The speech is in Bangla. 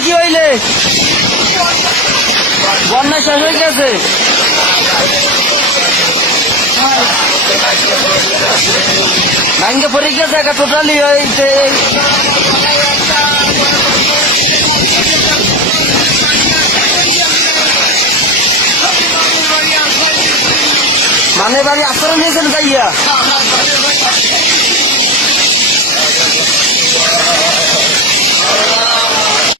কি হইলে? বন্যা শেষ হয়ে গেছে। ভাঙ্গে পড়ে গেছে একা টোটালি হয়েছে মানে বাড়ি আশ্রয় নিয়েছেন তাইয়া